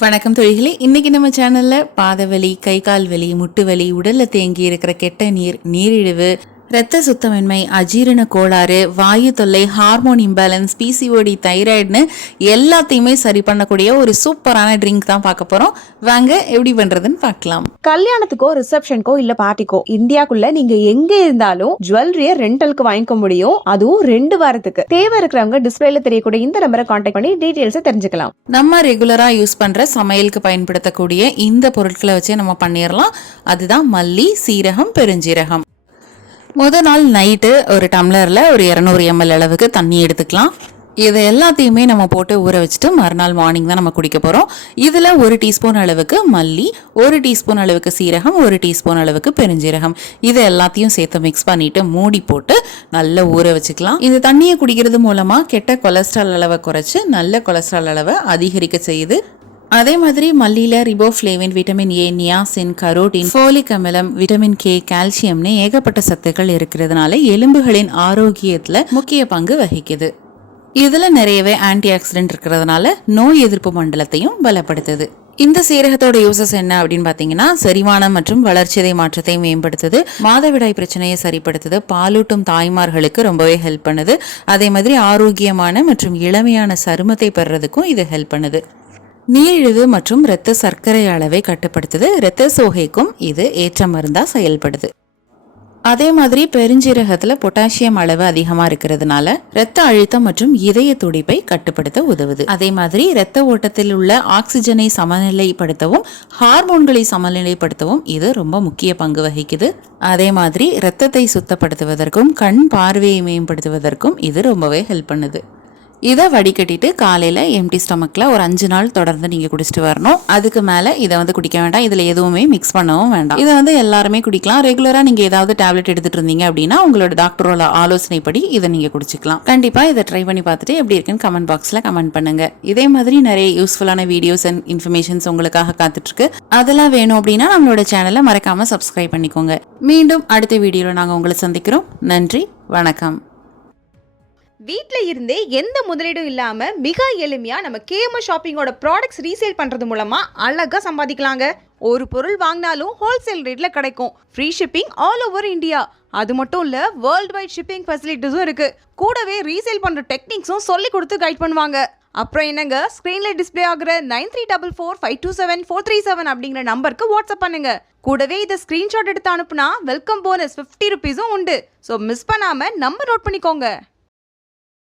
வணக்கம் தொழில்களே. இன்னைக்கு நம்ம சேனல்ல பாதவலி, கை கால் வலி, முட்டு வலி, உடல்ல தேங்கி இருக்கிற கெட்ட நீர், நீரிழிவு, இரத்த சுத்தமின்மை, அஜீரண கோளாறு, வாயு தொல்லை, ஹார்மோன் இம்பேலன்ஸ், பிசிஓடி, தைராய்டுன்னு எல்லாத்தையுமே சரி பண்ணக்கூடிய ஒரு சூப்பரான ட்ரிங்க் தான் பார்க்க போறோம். வாங்க எப்படி பண்றதுன்னு பார்க்கலாம். கல்யாணத்துக்கோ ரிசப்ஷனுக்கோ இல்ல பார்ட்டிக்கோ இந்தியாக்குள்ள நீங்க எங்க இருந்தாலும் ஜுவல்லரிய ரெண்டலுக்கு வாங்கிக்க முடியும். அதுவும் 2 வாரத்துக்கு. தேவை இருக்கிறவங்க டிஸ்பிளேல தெரியக்கூடிய இந்த நம்பரை கான்டாக்ட் பண்ணி டீடைல்ஸ் தெரிஞ்சுக்கலாம். நம்ம ரெகுலரா யூஸ் பண்ற சமையலுக்கு பயன்படுத்தக்கூடிய இந்த பொருட்களை வச்சு நம்ம பண்ணிடலாம். அதுதான் மல்லி, சீரகம், பெருஞ்சீரகம். முதல் நாள் நைட்டு ஒரு டம்ளரில் ஒரு 200 ml அளவுக்கு தண்ணி எடுத்துக்கலாம். இது எல்லாத்தையுமே நம்ம போட்டு ஊற வச்சுட்டு மறுநாள் மார்னிங் தான் நம்ம குடிக்க போகிறோம். இதில் 1 டீஸ்பூன் அளவுக்கு மல்லி, 1 டீஸ்பூன் அளவுக்கு சீரகம், 1 டீஸ்பூன் அளவுக்கு பெருஞ்சீரகம், இது எல்லாத்தையும் சேர்த்து மிக்ஸ் பண்ணிட்டு மூடி போட்டு நல்லா ஊற வச்சுக்கலாம். இந்த தண்ணியை குடிக்கிறது மூலமாக கெட்ட கொலஸ்ட்ரால் அளவை குறைச்சி நல்ல கொலஸ்ட்ரால் அளவை அதிகரிக்க செய்யுது. அதே மாதிரி மல்லியில riboflavin, vitamin A, niacin, carotene, folic அமிலம், விட்டமின் கே, கால்சியம்னு ஏகப்பட்ட சத்துக்கள் இருக்கிறதுனால எலும்புகளின் ஆரோக்கியத்துல முக்கிய பங்கு வகிக்குது. இதுல நிறையவே ஆன்டி ஆக்சிடென்ட் இருக்கிறதுனால நோய் எதிர்ப்பு மண்டலத்தையும் பலப்படுத்துது. இந்த சீரகத்தோட யூசஸ் என்ன அப்படின்னு பாத்தீங்கன்னா, செரிமானம் மற்றும் வளர்ச்சிதை மாற்றத்தை மேம்படுத்துது, மாதவிடாய் பிரச்சனையை சரிப்படுத்துது, பாலூட்டும் தாய்மார்களுக்கு ரொம்பவே ஹெல்ப் பண்ணுது. அதே மாதிரி ஆரோக்கியமான மற்றும் இளமையான சருமத்தை பெறுறதுக்கும் இது ஹெல்ப் பண்ணுது. நீரிழிவு மற்றும் இரத்த சர்க்கரை அளவை கட்டுப்படுத்துது. இரத்த சோகைக்கும் இது ஏற்ற மருந்தா செயல்படுது. அதே மாதிரி பெருஞ்சீரகத்துல பொட்டாசியம் அளவு அதிகமா இருக்கிறதுனால இரத்த அழுத்தம் மற்றும் இதய துடிப்பை கட்டுப்படுத்த உதவுது. அதே மாதிரி இரத்த ஓட்டத்தில் உள்ள ஆக்சிஜனை சமநிலைப்படுத்தவும் ஹார்மோன்களை சமநிலைப்படுத்தவும் இது ரொம்ப முக்கிய பங்கு வகிக்குது. அதே மாதிரி இரத்தத்தை சுத்தப்படுத்துவதற்கும் கண் பார்வையை மேம்படுத்துவதற்கும் இது ரொம்பவே ஹெல்ப் பண்ணுது. இதை வடிகட்டிட்டு காலையில் எம்டி ஸ்டமக்கில் ஒரு 5 நாள் தொடர்ந்து நீங்கள் குடிச்சிட்டு வரணும். அதுக்கு மேலே இதை குடிக்க வேண்டாம். இதில் எதுவுமே மிக்ஸ் பண்ணவும் வேண்டாம். இதை எல்லாருமே குடிக்கலாம். ரெகுலராக நீங்கள் ஏதாவது டேப்லெட் எடுத்துகிட்டு இருந்தீங்க அப்படின்னா உங்களோட டாக்டரோட ஆலோசனைப்படி இதை நீங்கள் குடிச்சிக்கலாம். கண்டிப்பாக இதை ட்ரை பண்ணி பார்த்துட்டு எப்படி இருக்குன்னு கமெண்ட் பாக்ஸில் கமெண்ட் பண்ணுங்கள். இதே மாதிரி நிறைய யூஸ்ஃபுல்லான வீடியோஸ் அண்ட் இன்ஃபர்மேஷன்ஸ் உங்களுக்காக காத்துட்ருக்கு. அதெல்லாம் வேணும் அப்படின்னா நம்மளோட சேனலை மறக்காமல் சப்ஸ்கிரைப் பண்ணிக்கோங்க. மீண்டும் அடுத்த வீடியோவில் நாங்கள் உங்களை சந்திக்கிறோம். நன்றி, வணக்கம். வீட்டில் இருந்தே எந்த முதலீடும் இல்லாம மிக எளிமையா நம்ம கேஎம்எஸ் ஷாப்பிங்கோட ப்ராடக்ட்ஸ் ரீசேல் பண்றது மூலமா அழகா சம்பாதிக்கலாங்க. ஒரு பொருள் வாங்கினாலும் ஹோல்சேல் ரேட்ல கிடைக்கும். Free shipping all over India. அது மட்டும் இல்ல, வேர்ல்ட் வைட் ஷிப்பிங் ஃபெசிலிட்டிஸும் இருக்கு. கூடவே ரீசேல் பண்ற டெக்னிக்ஸும் சொல்லி கொடுத்து கைட் பண்ணுவாங்க. அப்புறம் என்னங்க, ஸ்கிரீன்ல டிஸ்பிளே ஆகுற 9344527437 அப்படிங்கிற நம்பருக்கு வாட்ஸ்அப் பண்ணுங்க. கூடவே இதை ஸ்கிரீன்ஷாட் எடுத்து அனுப்புனா வெல்கம் போனஸ் 50 ரூபீஸும் உண்டு. ஸோ மிஸ் பண்ணாம நம்பர் நோட் பண்ணிக்கோங்க.